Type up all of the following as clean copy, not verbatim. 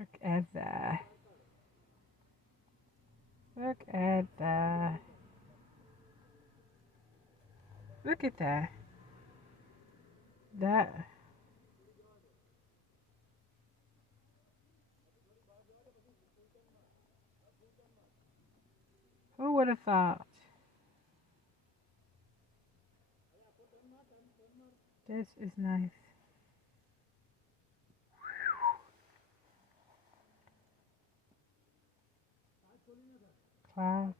Look at that. Look at that. Look at that. That. Who would have thought? This is nice. Clouds.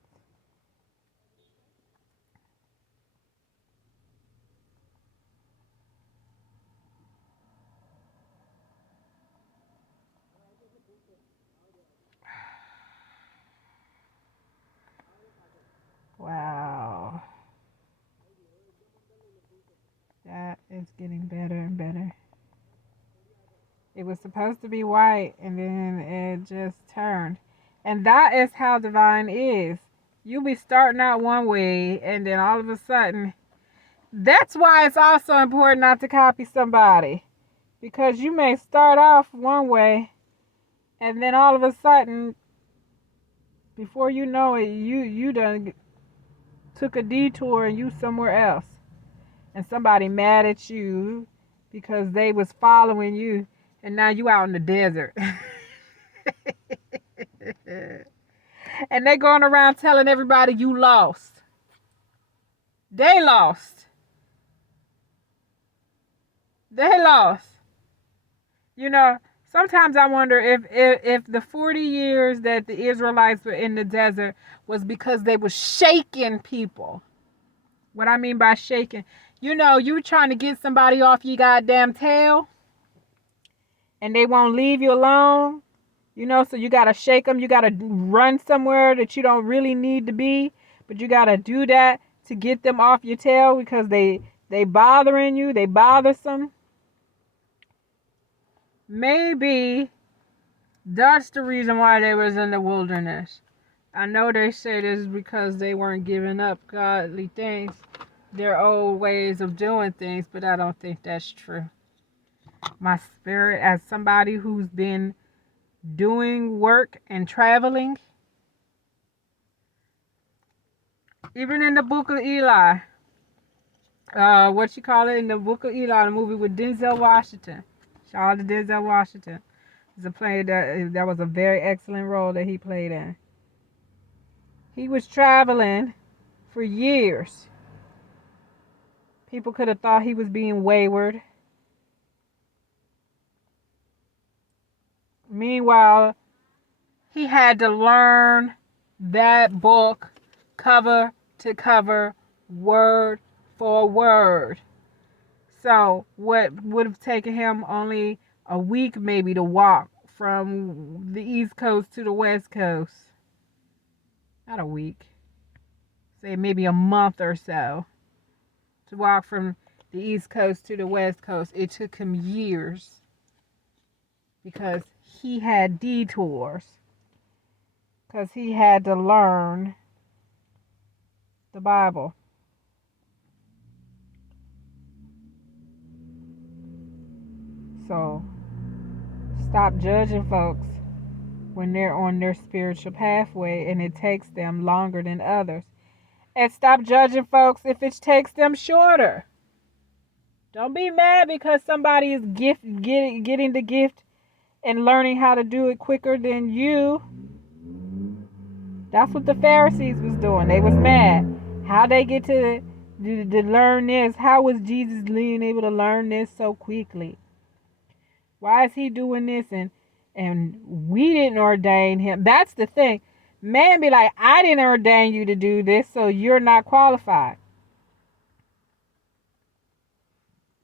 Wow. That is getting better and better. It was supposed to be white and then it just turned. And that is how divine is. You'll be starting out one way and then all of a sudden. That's why it's also important not to copy somebody. Because you may start off one way and then all of a sudden, before you know it, you done took a detour and you somewhere else. And somebody mad at you because they was following you and now you out in the desert. And they going around telling everybody you lost. They lost. They lost. You know, sometimes I wonder if the 40 years that the Israelites were in the desert was because they were shaking people. What I mean by shaking, you know, you trying to get somebody off your goddamn tail and they won't leave you alone. You know, so you got to shake them. You got to run somewhere that you don't really need to be, but you got to do that to get them off your tail because they bothering you. They bothersome. Maybe that's the reason why they was in the wilderness. I know they say this is because they weren't giving up godly things, their old ways of doing things, but I don't think that's true. My spirit, as somebody who's been doing work and traveling, even in the book of Eli, what you call it, in the book of Eli, the movie with Denzel Washington. Shout out to Denzel Washington. It's a play that was a very excellent role that he played in. He was traveling for years. People could have thought he was being wayward. Meanwhile, he had to learn that book cover to cover, word for word. So, what would have taken him only a week maybe to walk from the East Coast to the West Coast? Not a week. Say maybe a month or so to walk from the East Coast to the West Coast. It took him years because he had detours. Because he had to learn the Bible. So stop judging folks when they're on their spiritual pathway and it takes them longer than others. And stop judging folks if it takes them shorter. Don't be mad because somebody is getting the gift and learning how to do it quicker than you. That's what the Pharisees was doing. They was mad. How they get to learn this? How was Jesus being able to learn this so quickly? Why is he doing this and we didn't ordain him? That's the thing. Man be like, I didn't ordain you to do this, so you're not qualified.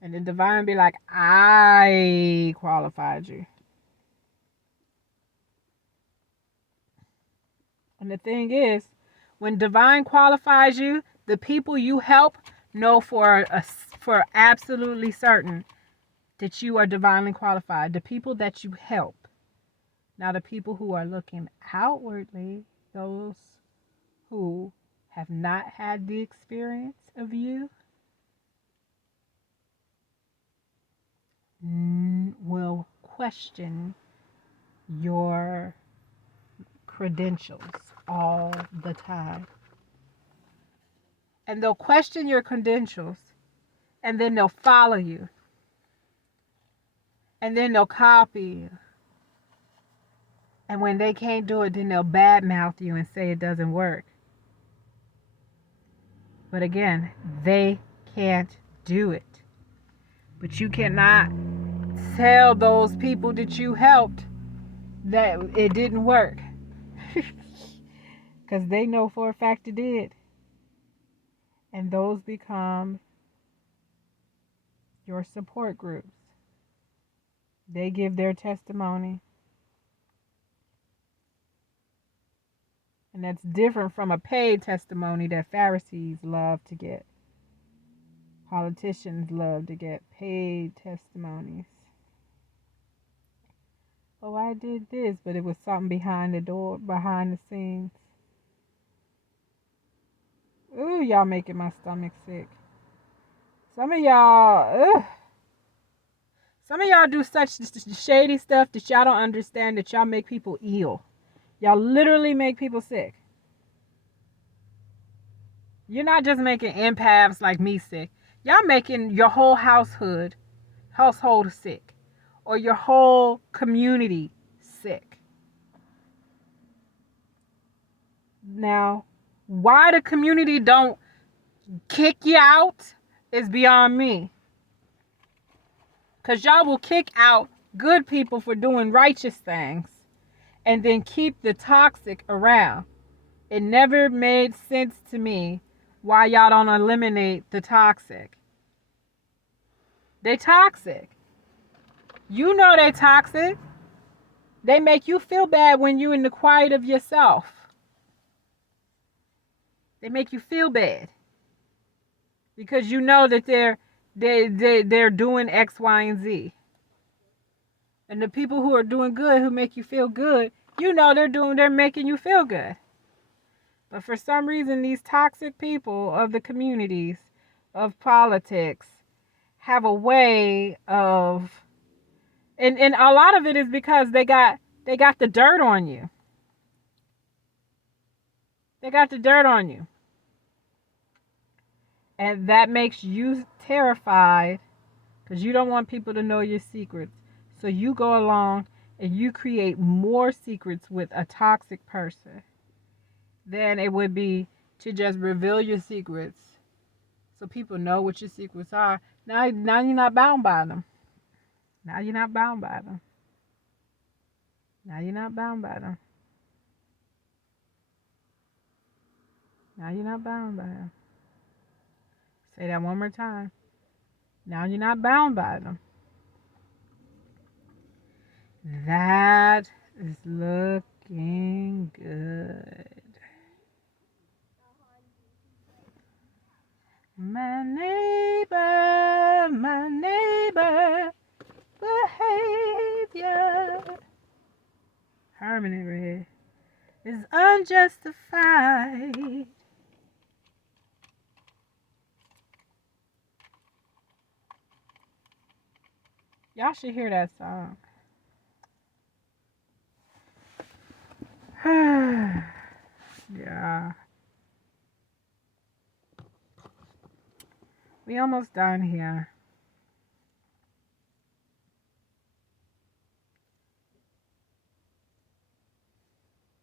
And the divine be like, I qualified you. And the thing is, when divine qualifies you, the people you help know for absolutely certain that you are divinely qualified. The people that you help. Now the people who are looking outwardly, those who have not had the experience of you, will question your credentials all the time. And they'll question your credentials, and then they'll follow you, and then they'll copy you. And when they can't do it, then they'll badmouth you and say it doesn't work. But again, they can't do it. But you cannot tell those people that you helped that it didn't work. Because they know for a fact it did. And those become your support groups. They give their testimony. And that's different from a paid testimony that Pharisees love to get. Politicians love to get paid testimonies. Oh, I did this, but it was something behind the door, behind the scenes. Ooh, y'all making my stomach sick. Some of y'all do such shady stuff that y'all don't understand, that y'all make people ill. Y'all literally make people sick. You're not just making empaths like me sick. Y'all making your whole household sick. Or your whole community sick. Now, why the community don't kick you out is beyond me. Because y'all will kick out good people for doing righteous things and then keep the toxic around. It never made sense to me why y'all don't eliminate the toxic. They toxic. You know they toxic. They make you feel bad when you're in the quiet of yourself. They make you feel bad. Because you know that they're doing X, Y, and Z. And the people who are doing good, who make you feel good, you know they're making you feel good. But for some reason, these toxic people of the communities, of politics, have a way of, and a lot of it is because they got the dirt on you. They got the dirt on you. And that makes you terrified because you don't want people to know your secrets. So you go along and you create more secrets with a toxic person than it would be to just reveal your secrets so people know what your secrets are. Now you're not bound by them. Now you're not bound by them. Now you're not bound by them. Now you're not bound by them. Say that one more time. Now you're not bound by them. That is looking good. My neighbor, behavior. Permanent red is unjustified. Y'all should hear that song. Yeah. We almost done here.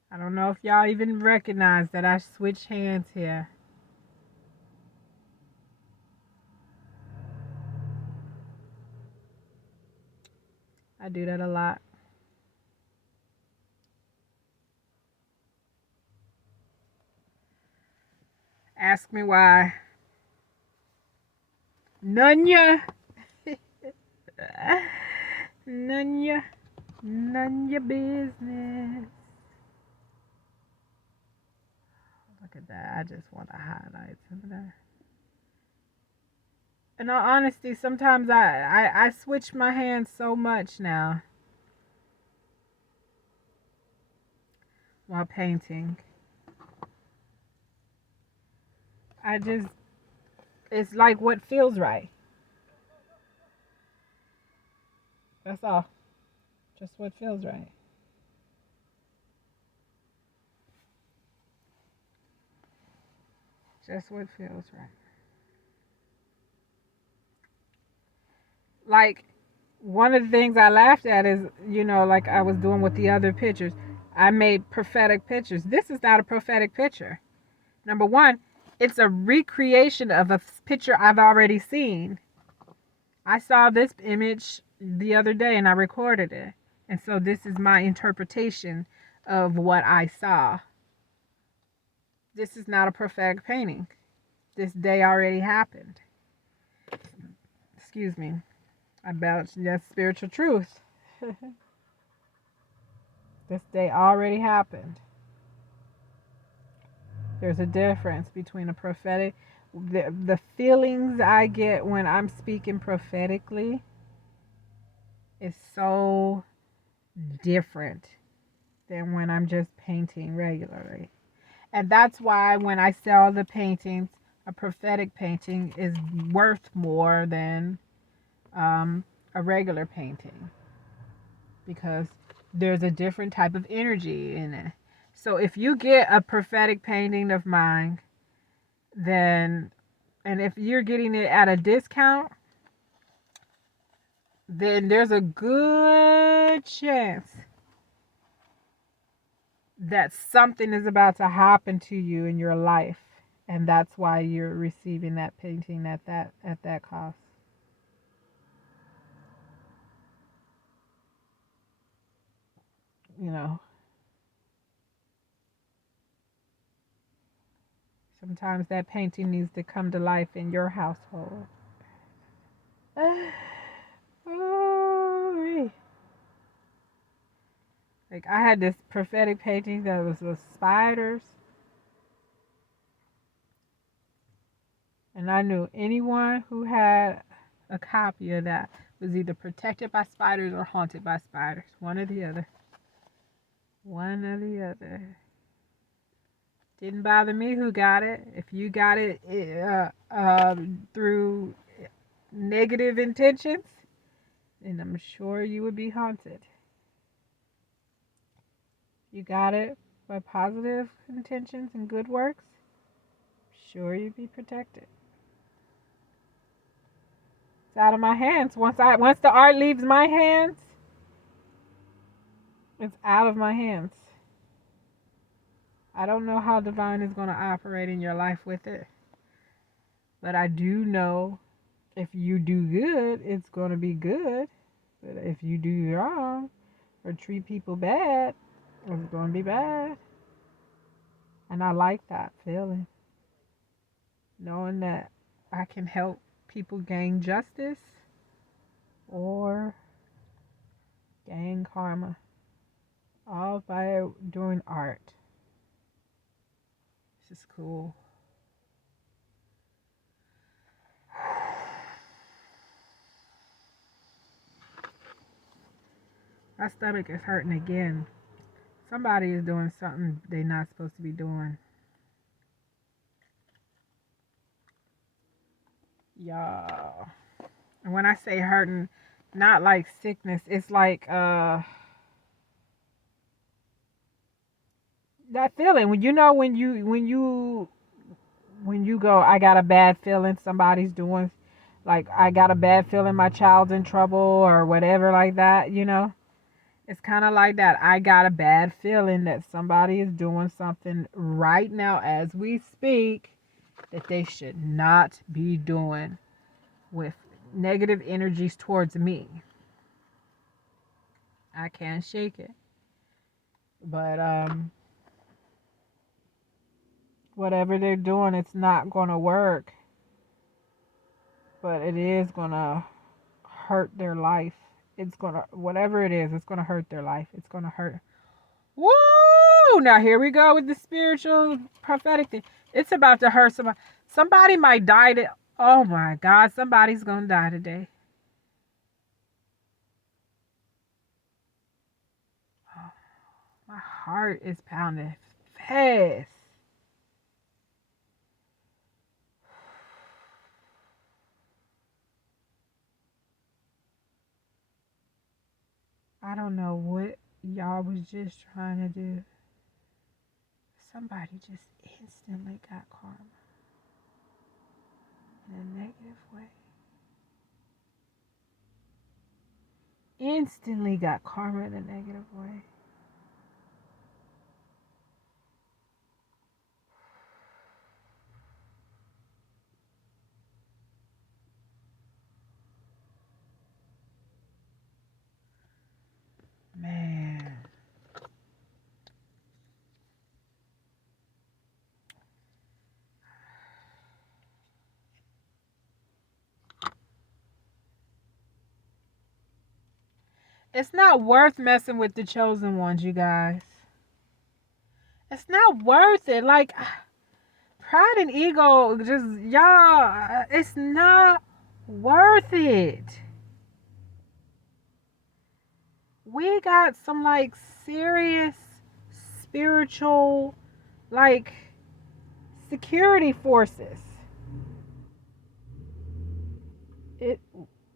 I don't know if y'all even recognize that I switched hands here. I do that a lot. Ask me why. None ya. None ya business. Look at that. I just want to highlight some of that. In all honesty, sometimes I switch my hands so much now while painting. It's like what feels right. That's all. Just what feels right. Just what feels right. Like, one of the things I laughed at is, like I was doing with the other pictures, I made prophetic pictures. This is not a prophetic picture. Number one, it's a recreation of a picture I've already seen. I saw this image the other day and I recorded it. And so this is my interpretation of what I saw. This is not a prophetic painting. This day already happened. Excuse me. I belched just spiritual truth. This day already happened. There's a difference between a prophetic. The feelings I get when I'm speaking prophetically is so different than when I'm just painting regularly. And that's why when I sell the paintings, a prophetic painting is worth more than a regular painting, because there's a different type of energy in it. So if you get a prophetic painting of mine, and if you're getting it at a discount, then there's a good chance that something is about to happen to you in your life, and that's why you're receiving that painting at that cost. Sometimes that painting needs to come to life in your household. Like, I had this prophetic painting that was with spiders, and I knew anyone who had a copy of that was either protected by spiders or haunted by spiders. One or the other. One or the other. Didn't bother me who got it. If you got it through negative intentions, then I'm sure you would be haunted. You got it by positive intentions and good works, sure you'd be protected. It's out of my hands. Once the art leaves my hands, it's out of my hands. I don't know how divine is going to operate in your life with it, but I do know if you do good, it's going to be good. But if you do wrong or treat people bad, it's going to be bad. And I like that feeling, knowing that I can help people gain justice or gain karma, all by doing art. This is cool. My stomach is hurting again. Somebody is doing something they're not supposed to be doing. Y'all. And when I say hurting, not like sickness, it's like that feeling when you go, I got a bad feeling somebody's doing, like, I got a bad feeling my child's in trouble or whatever, like that, It's kind of like that. I got a bad feeling that somebody is doing something right now as we speak that they should not be doing, with negative energies towards me. I can't shake it. But whatever they're doing, it's not going to work. But it is going to hurt their life. It's going to, whatever it is, it's going to hurt their life. It's going to hurt. Woo! Now here we go with the spiritual prophetic thing. It's about to hurt somebody. Somebody might die. Oh my God, somebody's going to die today. Oh, my heart is pounding fast. I don't know what y'all was just trying to do. Somebody just instantly got karma. in a negative way. Instantly got karma in a negative way. Man. It's not worth messing with the chosen ones, you guys. It's not worth it. Like, pride and ego, just, y'all, it's not worth it. We got some, like, serious spiritual, like, security forces.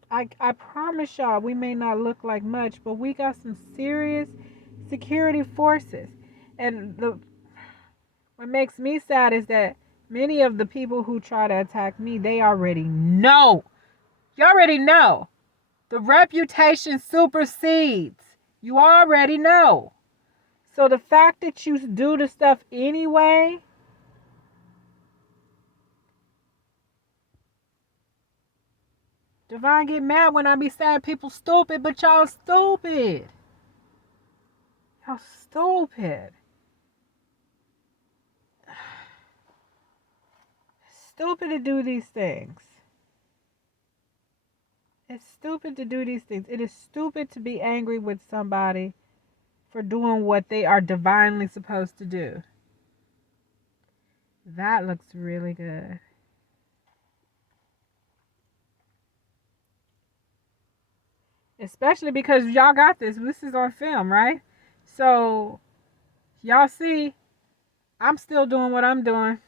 I promise y'all, we may not look like much, but we got some serious security forces. And what makes me sad is that many of the people who try to attack me, they already know. You already know. The reputation supersedes. You already know. So the fact that you do the stuff anyway, Divine get mad when I be saying people stupid, but y'all stupid. Y'all stupid. Stupid to do these things. It's stupid to do these things. It is stupid to be angry with somebody for doing what they are divinely supposed to do. That looks really good. Especially because y'all got this. This is on film, right? So, y'all see, I'm still doing what I'm doing.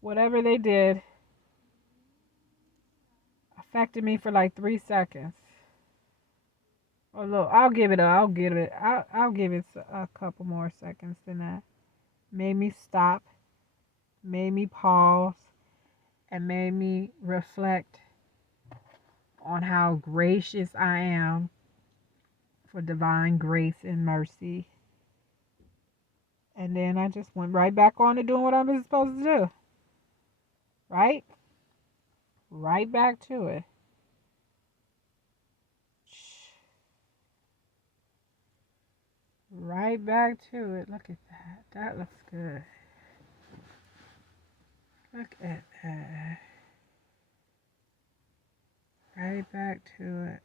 Whatever they did affected me for like 3 seconds. Oh, look, I'll give it a couple more seconds than that. Made me stop, made me pause, and made me reflect on how gracious I am for divine grace and mercy. And then I just went right back on to doing what I was supposed to do. Right? Right back to it. Right back to it. Look at that. That looks good. Look at that. Right back to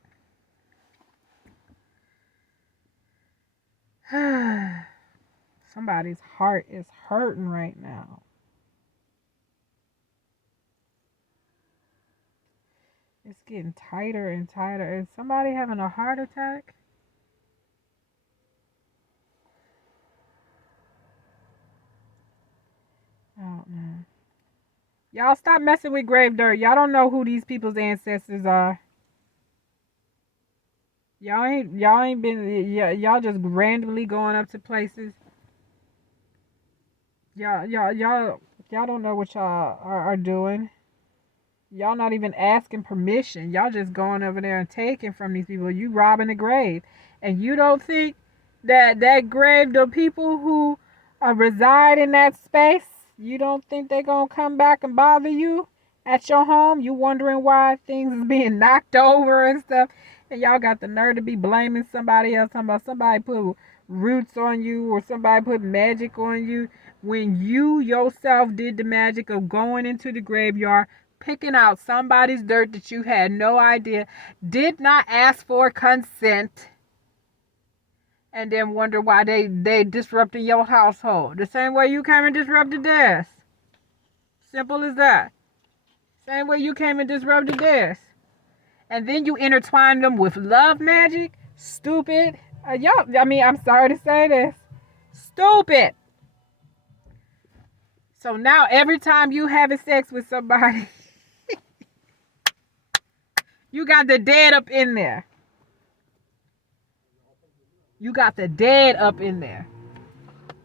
it. Somebody's heart is hurting right now. It's getting tighter and tighter. Is somebody having a heart attack? I don't know. Y'all stop messing with grave dirt. Y'all don't know who these people's ancestors are. Y'all ain't been, y'all just randomly going up to places. Y'all don't know what y'all are doing. Y'all not even asking permission. Y'all just going over there and taking from these people. You robbing the grave. And you don't think that grave, the people who reside in that space, you don't think they're going to come back and bother you at your home? You wondering why things is being knocked over and stuff. And y'all got the nerve to be blaming somebody else. Talking about somebody put roots on you or somebody put magic on you. When you yourself did the magic of going into the graveyard, picking out somebody's dirt that you had no idea, did not ask for consent, and then wonder why they disrupted your household. The same way you came and disrupted theirs. Simple as that. Same way you came and disrupted theirs. And then you intertwine them with love magic. Stupid. I'm sorry to say this. Stupid. So now every time you having sex with somebody, you got the dead up in there. You got the dead up in there.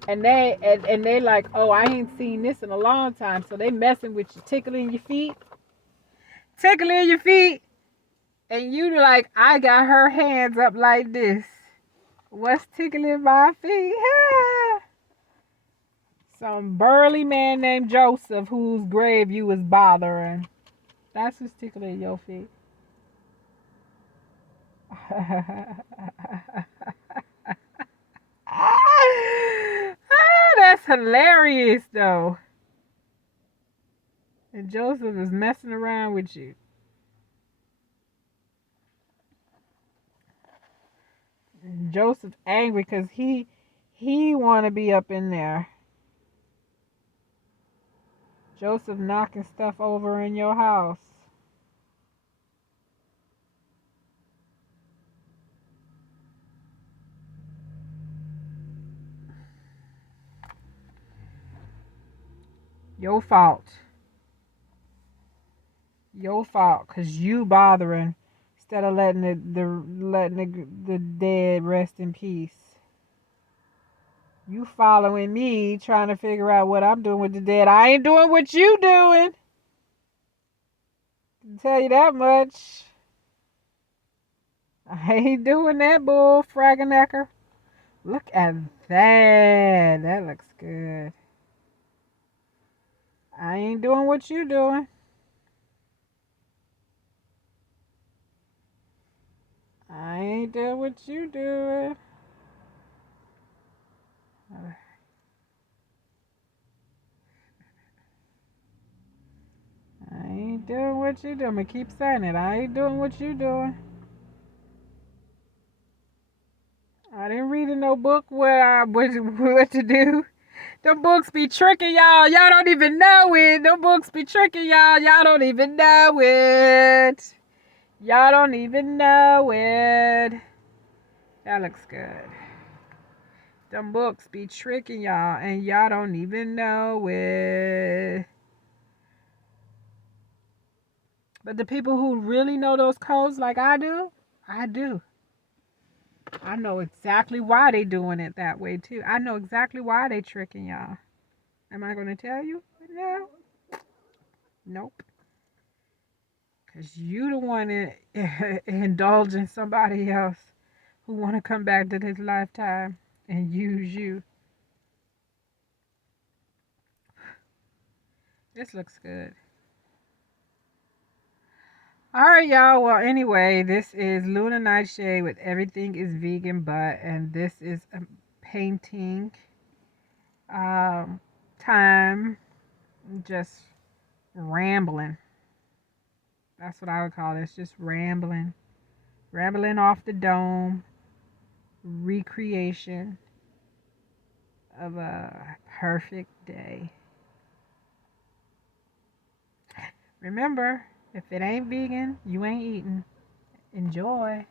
And they like, oh, I ain't seen this in a long time. So they messing with you, tickling your feet. Tickling your feet. And you like, I got her hands up like this. What's tickling my feet? Some burly man named Joseph whose grave you was bothering. That's what's tickling your feet. That's hilarious though. And Joseph is messing around with you. And Joseph angry because he want to be up in there. Joseph knocking stuff over in your house. Your fault. Your fault, cause you bothering instead of letting the dead rest in peace. You following me, trying to figure out what I'm doing with the dead. I ain't doing what you doing. I can tell you that much. I ain't doing that bull fraganacker. Look at that. That looks good. I ain't doing what you doing. I ain't doing what you doing. I ain't doing what you doing. I'm gonna keep saying it. I ain't doing what you doing. I didn't read in no book what to do. Them books be tricking y'all. Y'all don't even know it. Them books be tricking y'all. Y'all don't even know it. Y'all don't even know it. That looks good. Them books be tricking y'all and y'all don't even know it. But the people who really know those codes like I do, I do. I know exactly why they doing it that way too. I know exactly why they tricking y'all. Am I going to tell you? No. Nope. Because you the one indulging somebody else who want to come back to this lifetime and use you. This looks good. Alright, y'all. Well, anyway, this is Luna Nightshade with Everything is Vegan But, and this is a painting time. Just rambling. That's what I would call this. Just rambling. Rambling off the dome. Recreation of a perfect day. Remember, if it ain't vegan, you ain't eating. Enjoy.